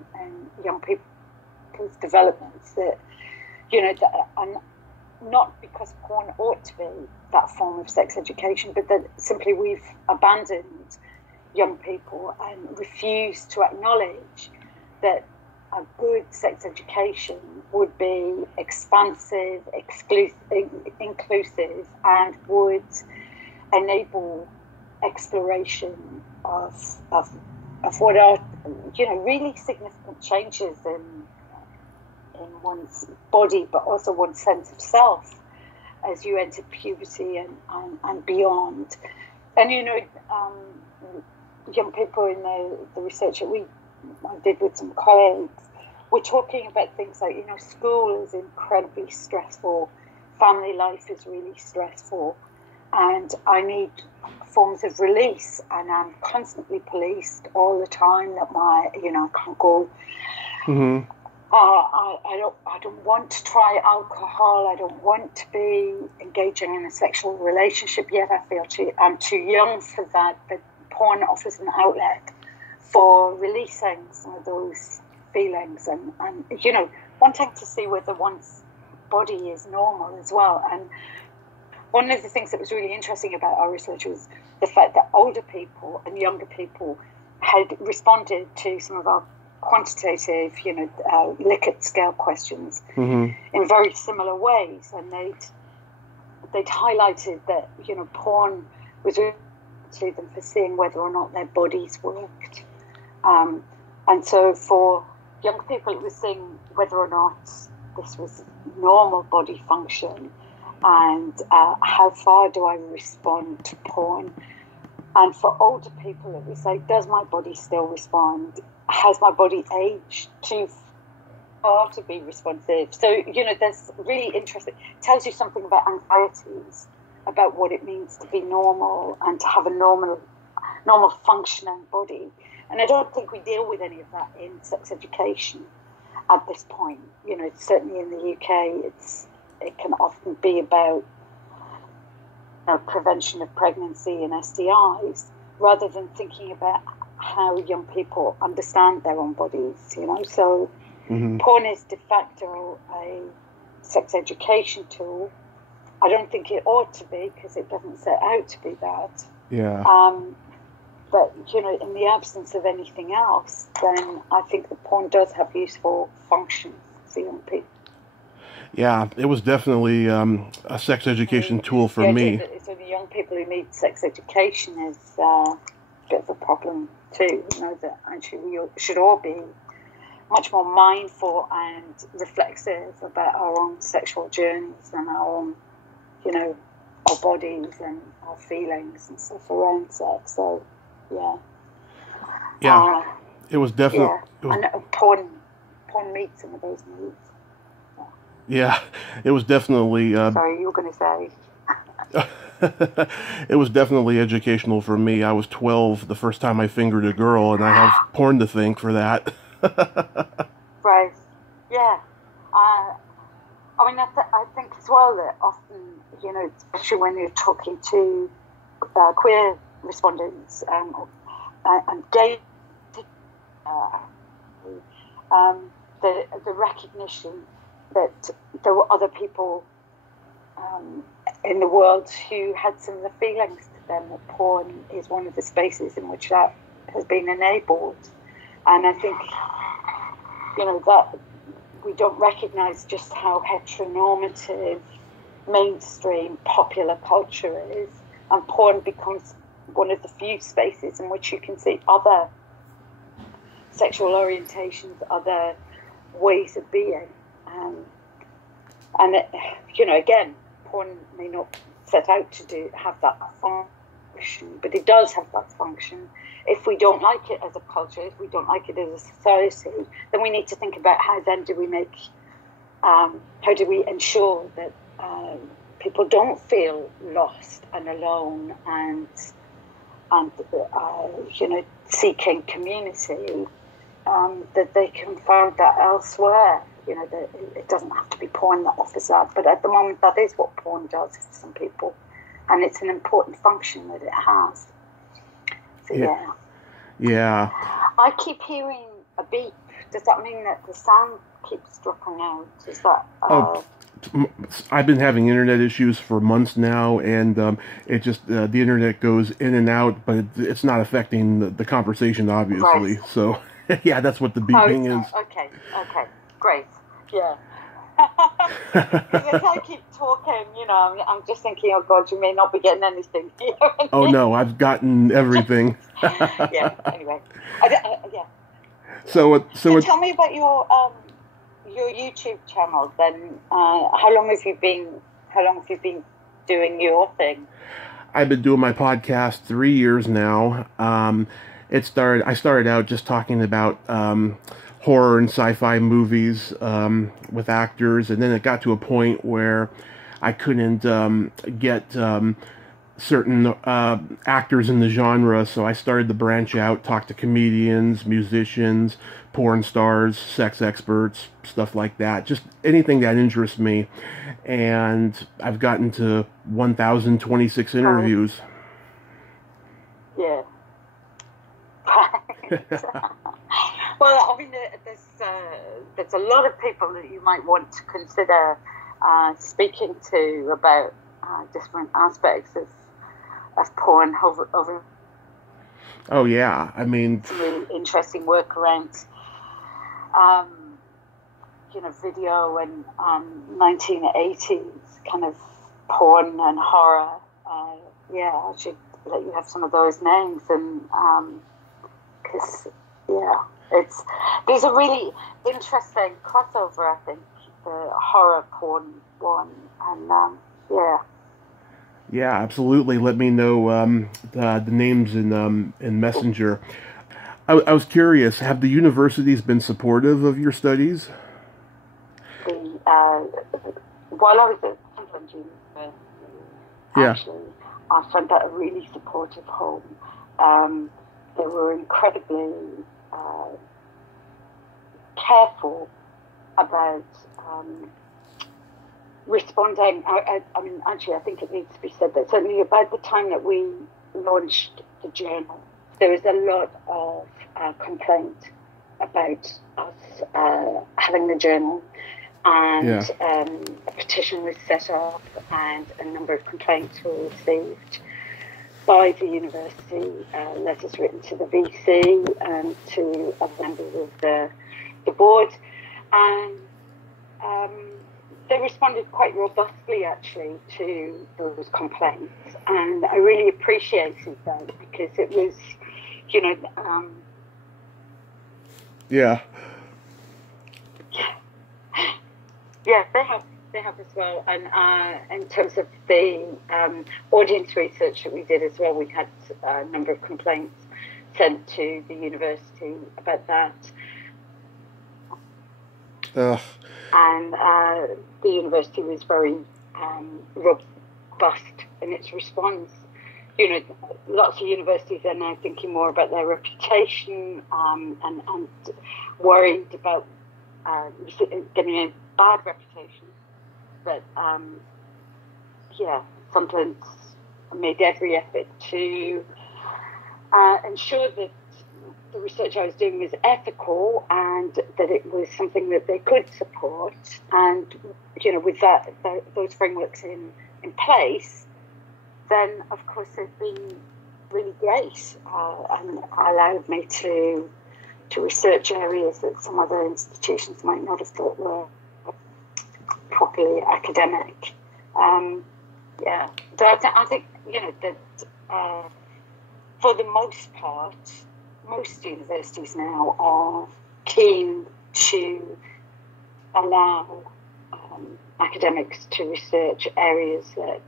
young people's developments, that, you know, and not because porn ought to be that form of sex education, but that simply we've abandoned young people and refused to acknowledge that a good sex education would be expansive, inclusive, and would enable exploration of what are, you know, really significant changes in one's body, but also one's sense of self as you enter puberty and beyond. And, you know, young people in the research that I did with some colleagues, we're talking about things like, you know, school is incredibly stressful, family life is really stressful, and I need forms of release, and I'm constantly policed all the time that I can't go. Mm-hmm. I don't want to try alcohol. I don't want to be engaging in a sexual relationship yet. I feel I'm too young for that, but porn offers an outlet for releasing some of those feelings and you know, wanting to see whether one's body is normal as well. And one of the things that was really interesting about our research was the fact that older people and younger people had responded to some of our quantitative, you know, Likert scale questions in very similar ways, and they'd highlighted that, you know, porn was really to them for seeing whether or not their bodies worked, and so for young people it was seeing whether or not this was normal body function, and how far do I respond to porn. And for older people it was like, does my body still respond? Has my body aged too far to be responsive? So, you know, there's really interesting, it tells you something about anxieties, about what it means to be normal and to have a normal functioning body. And I don't think we deal with any of that in sex education at this point. You know, certainly in the UK, it can often be about, you know, prevention of pregnancy and STIs, rather than thinking about how young people understand their own bodies, you know. So porn is de facto a sex education tool. I don't think it ought to be, because it doesn't set out to be that. Yeah. But, you know, in the absence of anything else, then I think that porn does have useful functions for young people. Yeah, it was definitely a sex education tool for me. So the young people who need sex education is a bit of a problem too. You know, that actually we should all be much more mindful and reflexive about our own sexual journeys and our own, you know, our bodies and our feelings and stuff around sex. So, yeah. It was definitely. Yeah, and porn meets some of those needs. Yeah, it was definitely... Sorry, you were going to say... It was definitely educational for me. I was 12 the first time I fingered a girl, and I have porn to thank for that. Right, yeah. I mean, I think as well that often, you know, especially when you're talking to queer respondents and gay, the recognition that there were other people in the world who had similar feelings to them, that porn is one of the spaces in which that has been enabled. And I think, you know, that we don't recognise just how heteronormative mainstream popular culture is, and porn becomes one of the few spaces in which you can see other sexual orientations, other ways of being. And it, you know, again, porn may not set out to have that function, but it does have that function. If we don't like it as a culture, if we don't like it as a society, then we need to think about how then do we make, how do we ensure that people don't feel lost and alone and you know, seeking community, that they can find that elsewhere. You know, that it doesn't have to be porn that offers that, but at the moment that is what porn does for some people, and it's an important function that it has. So yeah. I keep hearing a beep. Does that mean that the sound keeps dropping out? Is that? I've been having internet issues for months now, and it just the internet goes in and out, but it's not affecting the conversation, obviously. Right. So yeah, that's what the beeping is. Okay, great. Yeah. Because as I keep talking, I'm just thinking, oh God, you may not be getting anything. Oh no, I've gotten everything. Yeah. Anyway, yeah. So Tell me about your YouTube channel. Then, how long have you been doing your thing? I've been doing my podcast 3 years now. I started out just talking about horror and sci-fi movies with actors, and then it got to a point where I couldn't get certain actors in the genre, so I started to branch out, talk to comedians, musicians, porn stars, sex experts, stuff like that. Just anything that interests me. And I've gotten to 1,026 interviews. Yeah. Well, I mean, there's a lot of people that you might want to consider speaking to about different aspects of porn over. Oh yeah, I mean, some really interesting work around, video and 1980s kind of porn and horror. I should let you have some of those names, and because there's a really interesting crossover, I think, the horror porn one, and Yeah, absolutely. Let me know the names in Messenger. I was curious, have the universities been supportive of your studies? While I was at Sunderland University, actually, I found that a really supportive home. They were incredibly careful about responding. I mean, actually, I think it needs to be said that certainly about the time that we launched the journal, there was a lot of complaint about us having the journal, and a petition was set up, and a number of complaints were received by the university, letters written to the VC and to other members of the board, and they responded quite robustly, actually, to those complaints, and I really appreciated that, because it was, yeah, they have as well, and in terms of the audience research that we did as well, we had a number of complaints sent to the university about that. And the university was very robust in its response. Lots of universities are now thinking more about their reputation and worried about getting a bad reputation. But Sunderland made every effort to ensure that the research I was doing was ethical and that it was something that they could support. And, with those frameworks in place, then, of course, they've been really great and allowed me to research areas that some other institutions might not have thought were properly academic. But I think, that for the most part, most universities now are keen to allow academics to research areas that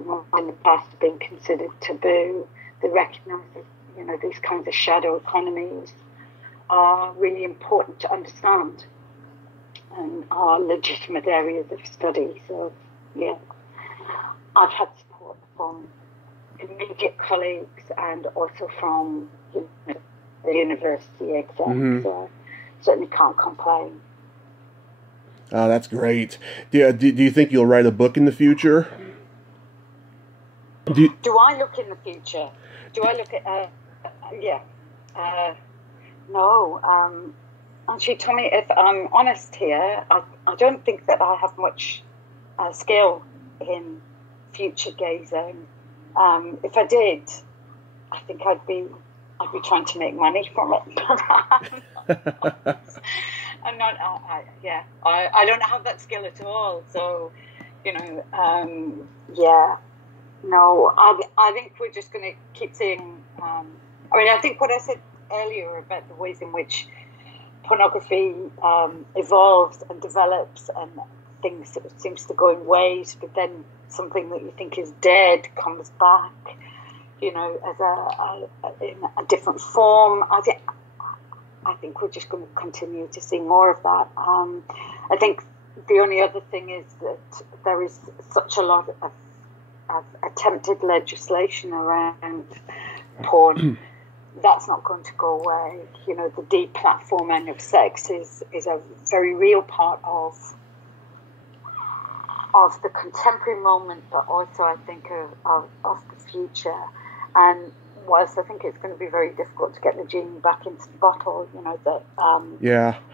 in the past have been considered taboo. They recognise that, these kinds of shadow economies are really important to understand and are legitimate areas of study. So, I've had support from immediate colleagues and also from the university exams. Mm-hmm. So certainly can't complain. Oh, that's great. Do you think you'll write a book in the future? Do I look in the future? Do I look at... no. Actually, Tommy, if I'm honest here, I don't think that I have much skill in future gazing. If I did, I think I'd be trying to make money from it. I'm not. I don't have that skill at all. So, yeah. No, I think we're just going to keep seeing. I think what I said earlier about the ways in which pornography evolves and develops, and things that seems to go in waves, but then something that you think is dead comes back, as in a different form. I think we're just going to continue to see more of that. I think the only other thing is that there is such a lot of attempted legislation around porn. That's not going to go away. The deplatforming of sex is a very real part of the contemporary moment, but also I think of the future. And whilst I think it's going to be very difficult to get the genie back into the bottle, that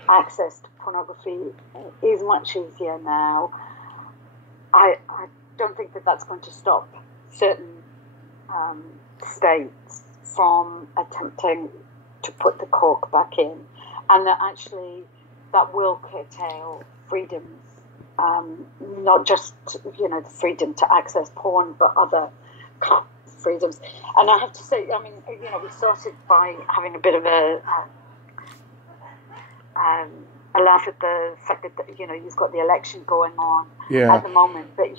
access to pornography is much easier now. I don't think that that's going to stop certain states from attempting to put the cork back in, and that actually that will curtail freedoms, not just the freedom to access porn, but other kinds of freedoms. And I have to say, we started by having a bit of a laugh at the fact that you've got the election going on at the moment, but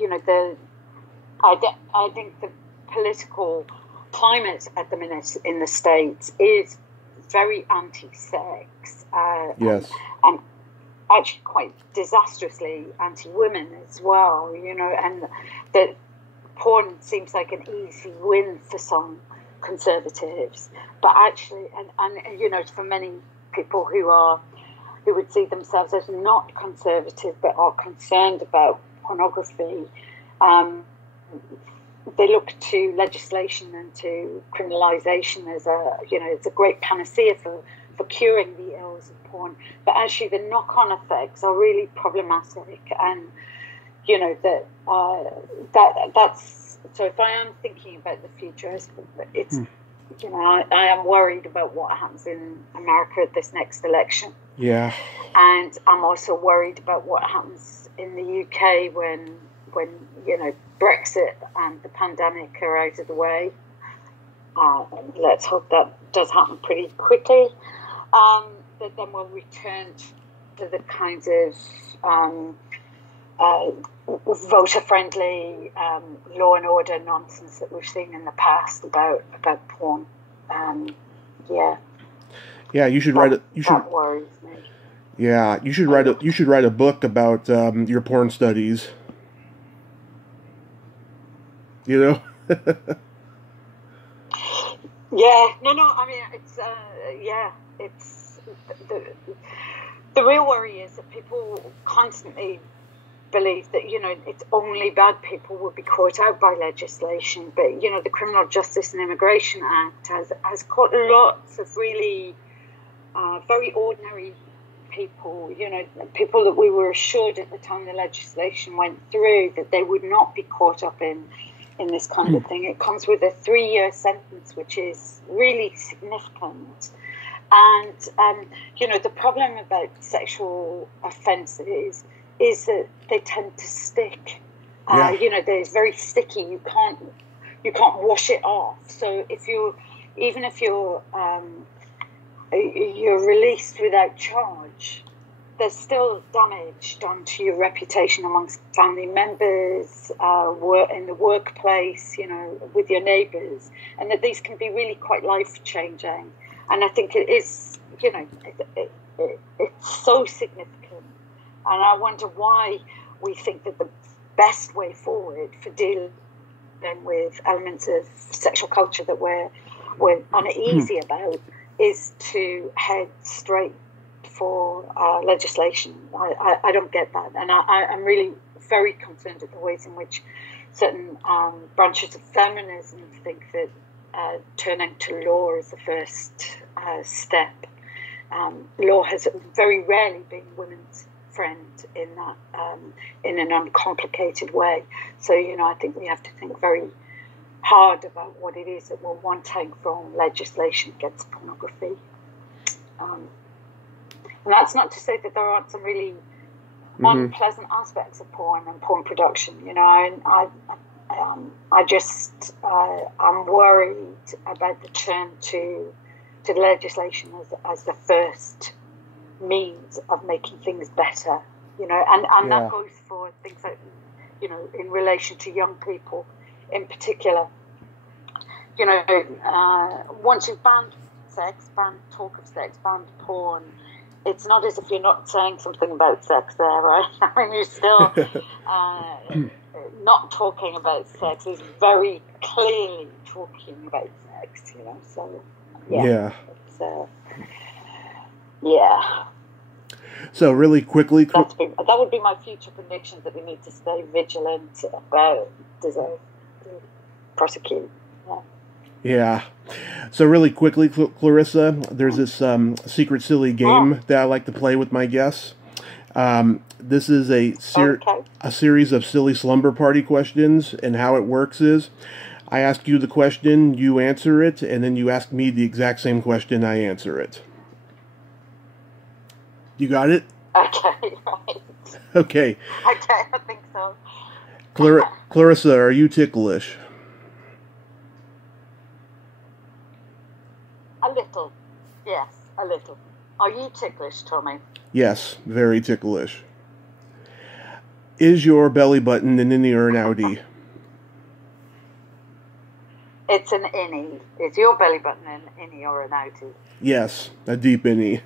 I think the political climate at the minute in the States is very anti-sex, and actually quite disastrously anti-women as well, and that porn seems like an easy win for some conservatives, but actually, and for many people who would see themselves as not conservative but are concerned about pornography, they look to legislation and to criminalisation as it's a great panacea for curing the ills of porn. But actually, the knock-on effects are really problematic, and that's so. If I am thinking about the future, it's I am worried about what happens in America at this next election. Yeah, and I'm also worried about what happens in the UK when Brexit and the pandemic are out of the way. Let's hope that does happen pretty quickly. But then we'll return to the kinds of voter-friendly law and order nonsense that we've seen in the past about porn. Yeah, you should write it. That worries me. Yeah, you should write a book about your porn studies. Yeah, no. I mean, it's the real worry is that people constantly believe that it's only bad people will be caught out by legislation, but the Criminal Justice and Immigration Act has caught lots of really very ordinary people, people that we were assured at the time the legislation went through that they would not be caught up in this kind of thing. It comes with a 3-year sentence, which is really significant. And, the problem about sexual offences is that they tend to stick. They're very sticky. You can't wash it off. So if you're released without charge, there's still damage done to your reputation amongst family members, in the workplace, with your neighbours, and that these can be really quite life-changing. And I think it is, it's so significant. And I wonder why we think that the best way forward for dealing with elements of sexual culture that we're uneasy about is to head straight for legislation. I don't get that, and I'm really very concerned at the ways in which certain branches of feminism think that turning to law is the first step. Law has very rarely been women's friend in that in an uncomplicated way. So I think we have to think very hard about what it is that we're wanting from legislation against pornography. And that's not to say that there aren't some really unpleasant aspects of porn and porn production, you know. And I'm worried about the turn to legislation as the first means of making things better, you know, and that goes for things like, you know, in relation to young people in particular. You know, once you've banned sex, banned talk of sex, banned porn, it's not as if you're not saying something about sex there, right? I mean, you're still not talking about sex, is very clearly talking about sex, you know, so, yeah. So really quickly... That would be my future prediction, that we need to stay vigilant about prosecute. Yeah. So really quickly, Clarissa, there's this secret silly game that I like to play with my guests. This is a series of silly slumber party questions, and how it works is I ask you the question, you answer it, and then you ask me the exact same question, I answer it. You got it? Okay, right. Okay. Okay, I think so. Clarissa, are you ticklish? A little. Yes, a little. Are you ticklish, Tommy? Yes, very ticklish. Is your belly button an innie or an outie? It's an innie. Is your belly button an innie or an outie? Yes, a deep innie.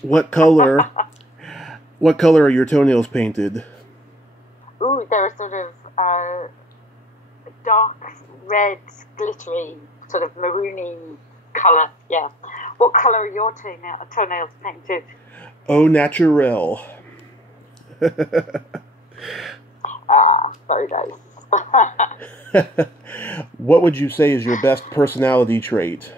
What color are your toenails painted? Ooh, they're sort of dark red, glittery, sort of maroony colour. Yeah. What colour are your toenails painted? Au naturel. Very nice. What would you say is your best personality trait?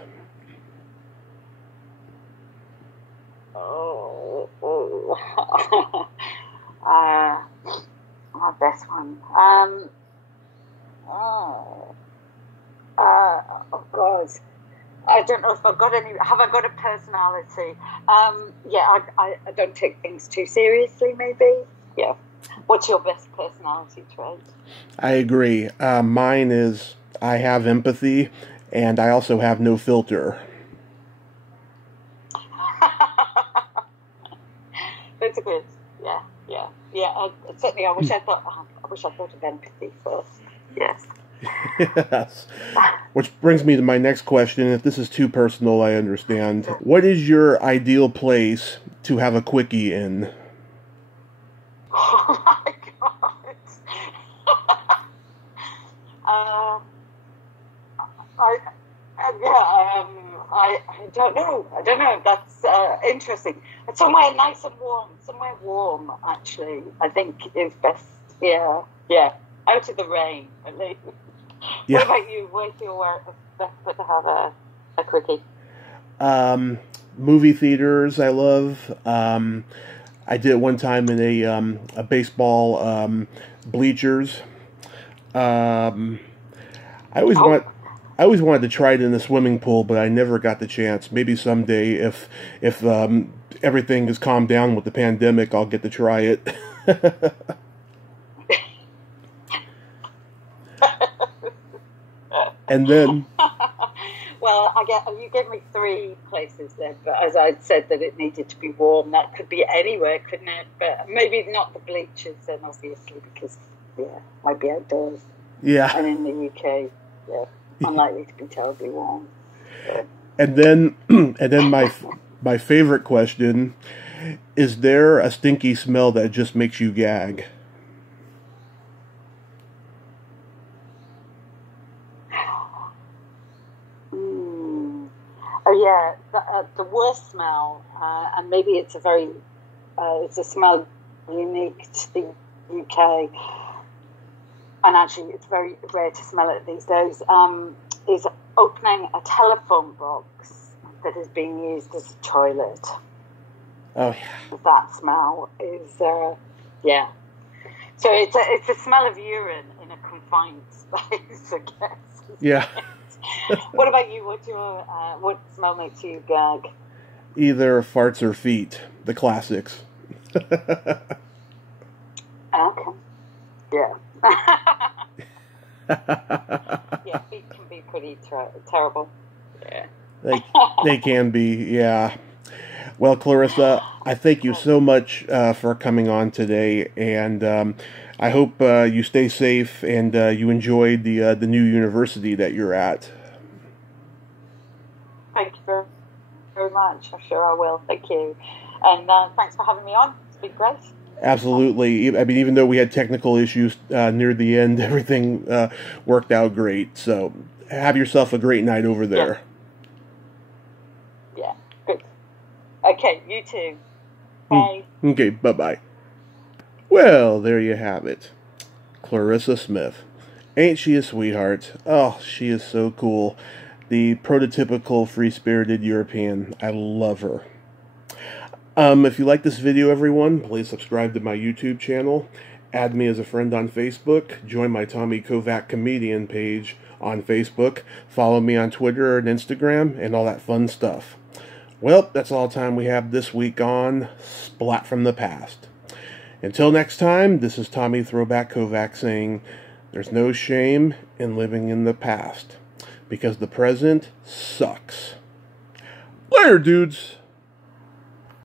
My best one. Oh God, I don't know if I've got any. Have I got a personality? Yeah, I don't take things too seriously. Maybe. Yeah. What's your best personality trait? I agree. Mine is I have empathy, and I also have no filter. That's good. Yeah. Certainly, I wish I thought of empathy first. Yes. Yes. Which brings me to my next question. If this is too personal, I understand. What is your ideal place to have a quickie in? Oh my God. I don't know. That's interesting. It's somewhere nice and warm. Somewhere warm, actually. I think is best. Yeah. Out of the rain, at least. Yeah. What about you? Where's your best place to have a quickie? Movie theaters, I love. I did it one time in a baseball bleachers. I always wanted to try it in a swimming pool, but I never got the chance. Maybe someday, if everything is calmed down with the pandemic, I'll get to try it. And then... Well, you gave me 3 places then, but as I said that it needed to be warm, that could be anywhere, couldn't it? But maybe not the bleachers then, obviously, because, might be outdoors. Yeah. And in the UK, unlikely to be terribly warm. So. And then my favorite question, is there a stinky smell that just makes you gag? Oh yeah, the worst smell, and maybe it's it's a smell unique to the UK, and actually it's very rare to smell it these days, is opening a telephone box that is being used as a toilet. Oh yeah. That smell is, So it's a smell of urine in a confined space, I guess. Yeah. What about you? What smell makes you gag? Either farts or feet. The classics. Okay. Yeah. Yeah, feet can be pretty terrible. Yeah. They can be, yeah. Well, Clarissa, I thank you so much for coming on today, and I hope you stay safe and you enjoyed the new university that you're at. Thank you very much. I'm sure I will. Thank you. And thanks for having me on. It's been great. Absolutely. I mean, even though we had technical issues near the end, everything worked out great. So have yourself a great night over there. Yeah, good. Okay, you too. Bye. Okay, bye-bye. Well, there you have it. Clarissa Smith. Ain't she a sweetheart? Oh, she is so cool. The prototypical free-spirited European. I love her. If you like this video, everyone, please subscribe to my YouTube channel, add me as a friend on Facebook, join my Tommy Kovac comedian page on Facebook, follow me on Twitter and Instagram, and all that fun stuff. Well, that's all the time we have this week on Splat from the Past. Until next time, this is Tommy Throwback Kovac saying, there's no shame in living in the past, because the present sucks. Later, dudes!